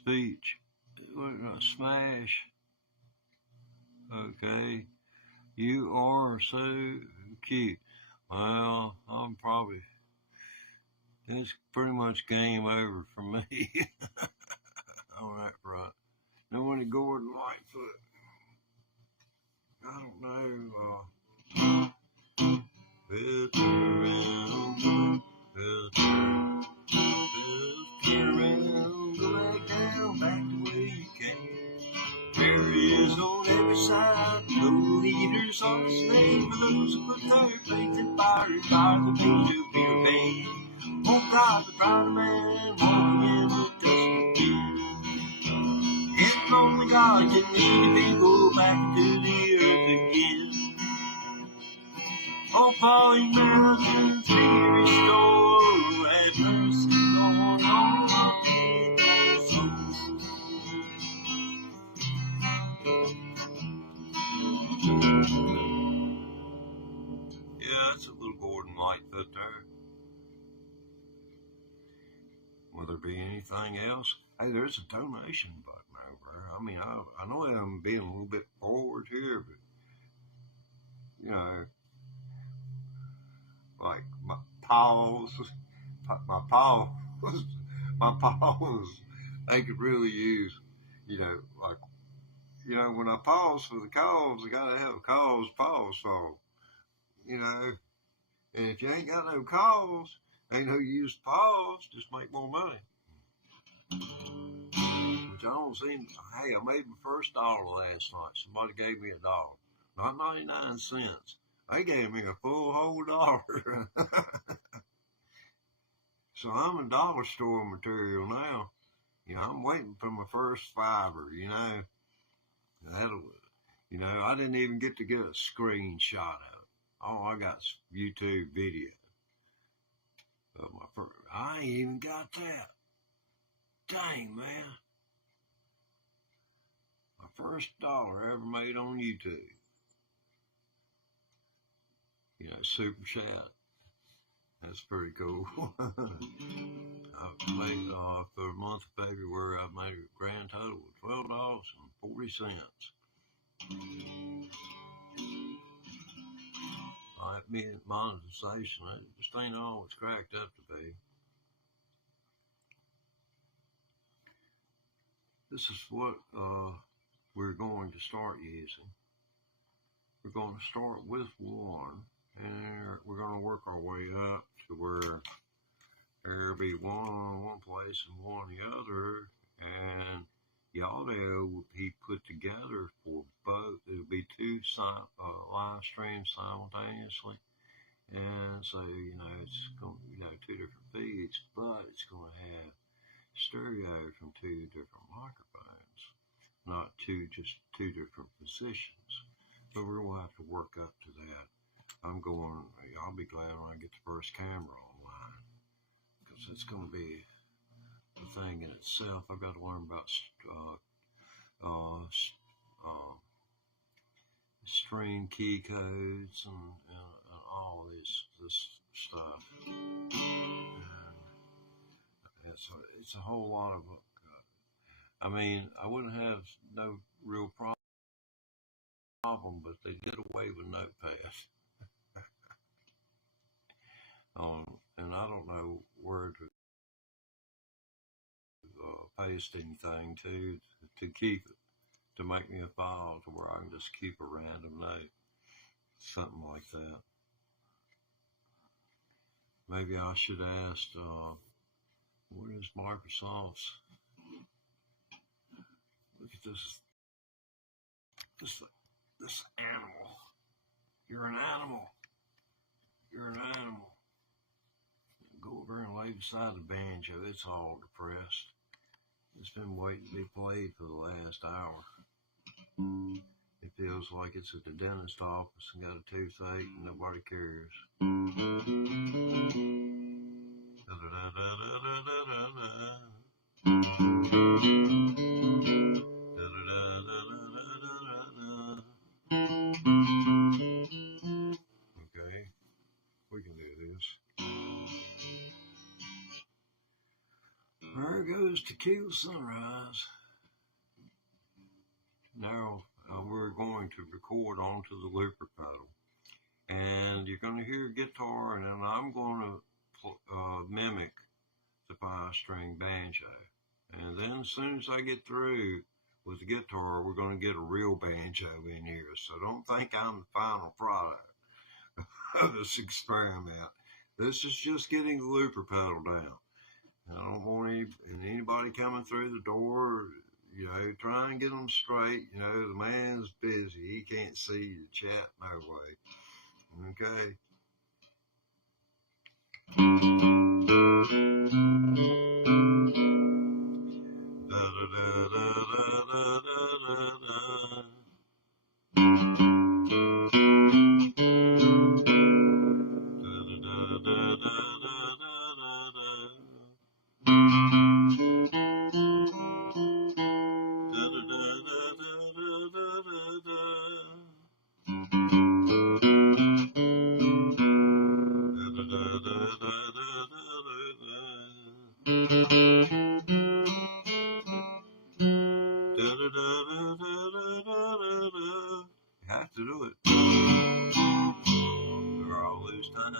speech. Smash. Okay. You are so cute. Well, it's pretty much game over for me on that front. Know any Gordon Lightfoot? I don't know. Turn around, go back down, back the way you came. There is on every side, no leaders on the slave, for those who put their faith in fire and fire the things to be pain. Oh God, the proud man, walking in the dust again. If only God can lead the people back into the earth again. Oh, falling mountains be restored, have mercy, Lord, on our people's souls. Yeah, that's a little Gordon Lightfoot there. Will there be anything else? Hey, there's a donation button over there. I mean, I know I'm being a little bit forward here, but, you know, like my paws, they could really use, like, when I pause for the cause, I gotta have a cause pause for, and if you ain't got no cause, ain't no use to pause, just make more money. Which I don't seem, hey, I made my first $1 last night. Somebody gave me $1, not 99 cents. They gave me a full whole $1. So I'm in dollar store material now. I'm waiting for my first fiver, I didn't even get to get a screenshot of it. All I got is YouTube video. I ain't even got that. Dang, man. My first $1 ever made on YouTube. Super chat. That's pretty cool. I made, for the month of February, I made a grand total of $12.40. That being monetization, it just ain't all it's cracked up to be. This is what we're going to start using. We're going to start with one, and we're going to work our way up to where there'll be one on one place and one on the other, and the audio will be put together for both. It'll be two live streams simultaneously, and so it's going to two different feeds, but it's going to have stereo from two different microphones, not just two different positions. So we're going to have to work up to that. I'll be glad when I get the first camera online, because it's going to be the thing in itself. I've got to learn about stream key codes and all this stuff. And it's a whole lot of. I wouldn't have no real problem, but they did away with Notepad. And I don't know where to paste anything to keep it, to make me a file to where I can just keep a random note, something like that. Maybe I should ask, what is Microsoft's? Look at this animal. You're an animal. You're an animal. Go over and lay beside the banjo. It's all depressed. It's been waiting to be played for the last hour. It feels like it's at the dentist office and got a toothache and nobody cares. Okay, we can do this. There goes Tequila sunrise. Now we're going to record onto the looper pedal, and you're going to hear a guitar, and then I'm going to mimic the 5-string banjo. And then as soon as I get through with the guitar, we're going to get a real banjo in here. So don't think I'm the final product of this experiment. This is just getting the looper pedal down. I don't want anybody coming through the door, you know, try and get them straight. You know, the man's busy. He can't see the chat no way. Okay. You have to do it, or I'll lose time.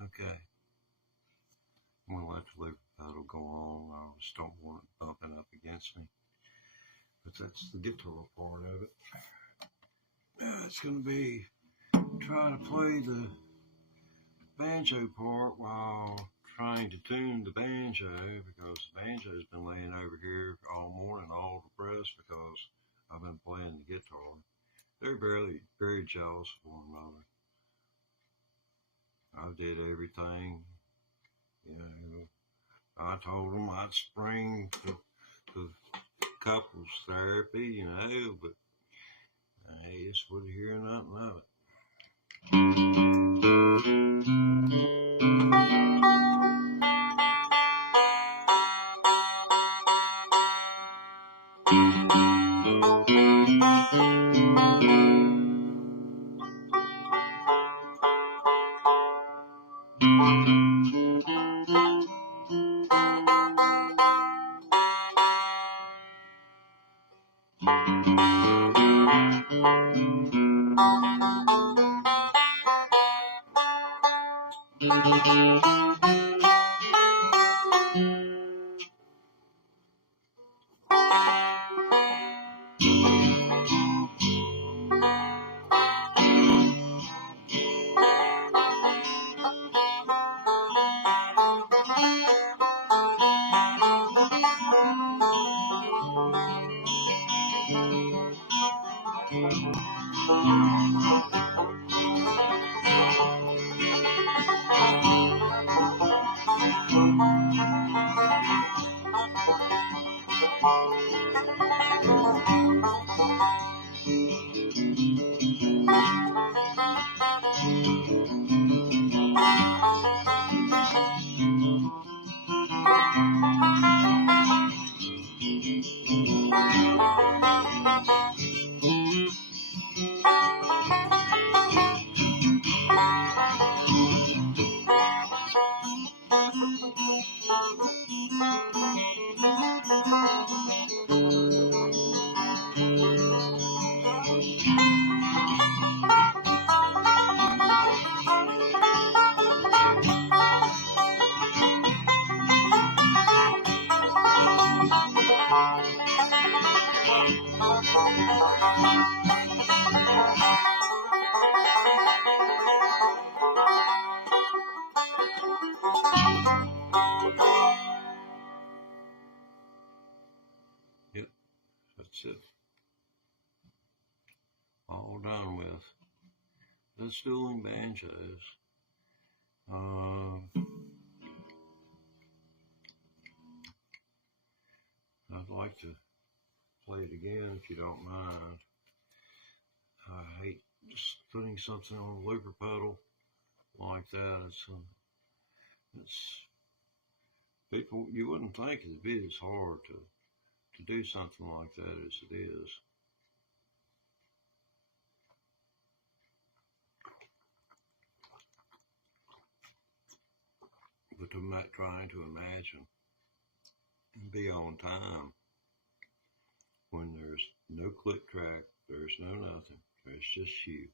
Okay, I'm going to let the looper pedal go on. I just don't want it bumping up against me. But that's the guitar part of it. It's going to be trying to play the banjo part while trying to tune the banjo, because the banjo's been laying over here all morning, all depressed because I've been playing the guitar. They're very jealous of one another. I did everything, you know. I told them I'd spring to couples therapy, you know, but I just wouldn't hear nothing of it. Yep, that's it. All done with. Let's dueling banjos. I'd like to play it again if you don't mind. I hate just putting something on a looper pedal like that. It's people, you wouldn't think it'd be as hard to do something like that as it is. But I'm not trying to imagine and be on time when there's no click track, there's no nothing, there's just you.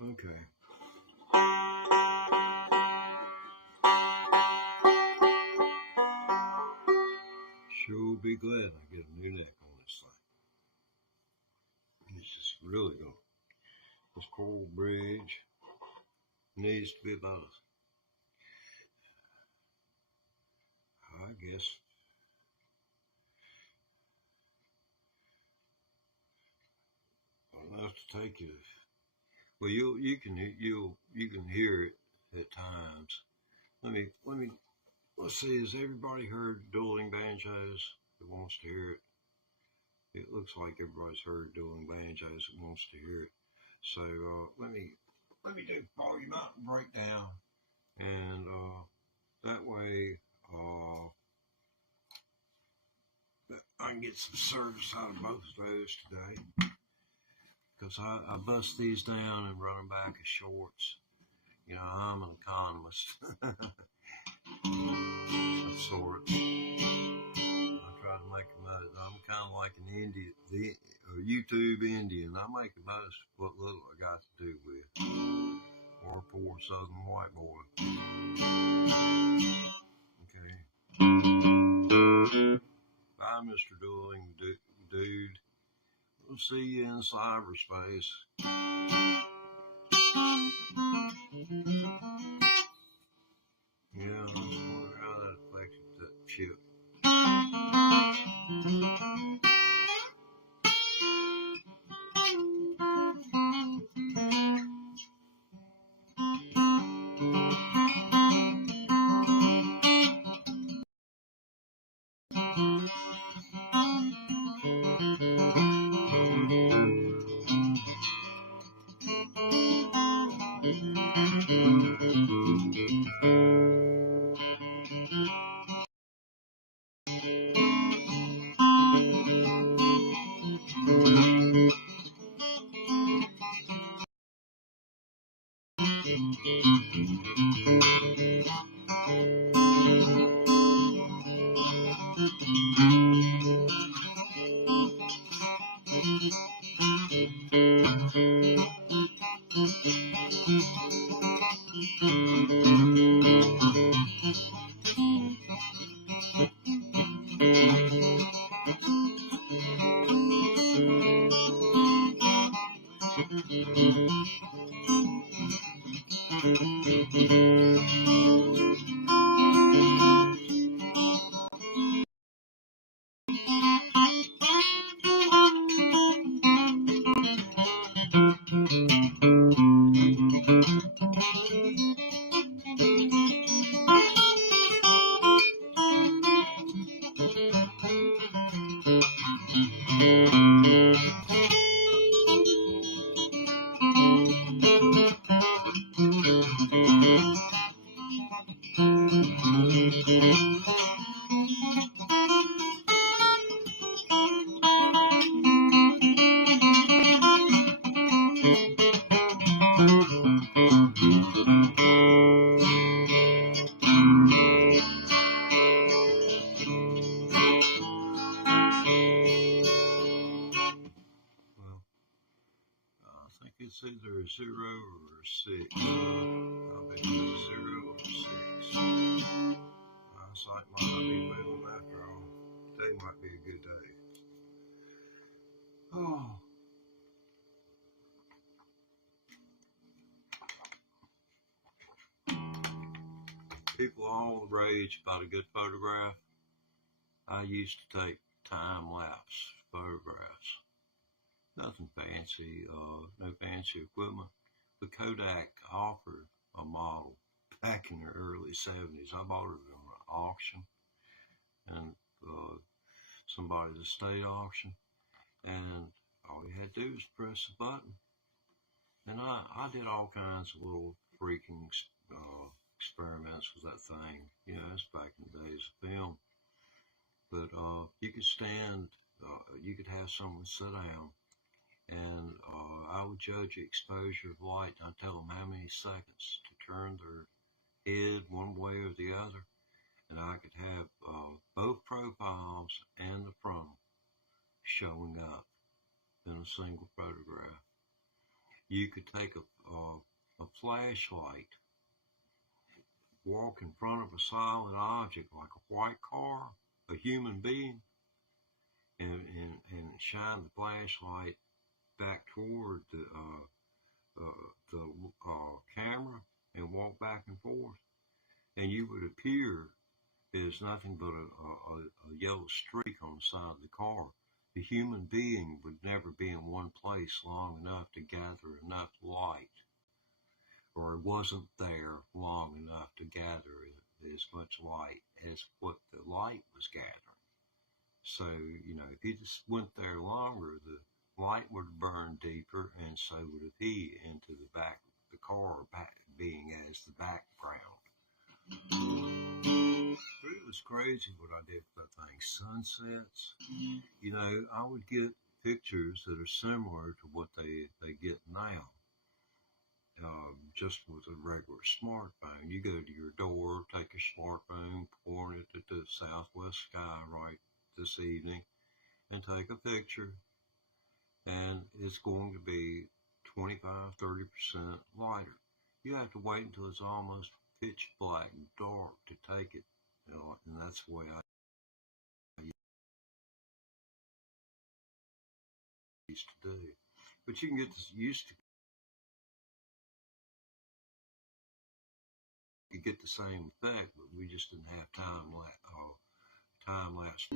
Okay. Sure be glad I get a new neck on this thing. It's just really going. This coral bridge needs to be about, I guess, enough to take you. Well, you can hear it at times. Let's see. Has everybody heard dueling banjos that wants to hear it? It looks like everybody's heard dueling banjos that wants to hear it. So let me do volume up and breakdown, and that way I can get some service out of both of those today. Because I bust these down and run them back as shorts. You know, I'm an economist of sorts. I try to make them out. I'm kind of like an Indian, a YouTube Indian. I make the most what little I got to do with. Or a poor southern white boy. Okay. Bye, Mr. Dueling Dude. We'll see you in cyberspace. Yeah, I wonder how that affected that ship. It's either a 0 or a 6. light might not be moving after all. Today might be a good day. Oh. People all rage about a good photograph. I used to take time-lapse photographs. Nothing fancy, no fancy equipment. But Kodak offered a model back in the early 70s. I bought it on an auction, and somebody's estate auction, and all you had to do was press a button. And I did all kinds of little freaking experiments with that thing. You know, it's back in the days of film. But you could stand, you could have someone sit down, and I would judge the exposure of light. I'd tell them how many seconds to turn their head one way or the other, and I could have both profiles and the frontal showing up in a single photograph. You could take a flashlight, walk in front of a solid object like a white car, a human being, and shine the flashlight back toward the camera and walk back and forth, and you would appear as nothing but a yellow streak on the side of the car. The human being would never be in one place long enough to gather enough light, or it wasn't there long enough to gather as much light as what the light was gathering. So, you know, if he just went there longer, the light would burn deeper, and so would he into the back of the car, being as the background. But it was crazy what I did with that thing. Sunsets, you know, I would get pictures that are similar to what they get now. Just with a regular smartphone. You go to your door, take your smartphone, point it at the southwest sky right this evening, and take a picture, and it's going to be 25-30% lighter. You have to wait until it's almost pitch black and dark to take it, you know, and that's the way I used to do. But you can get used to you get the same effect, but we just didn't have time lapse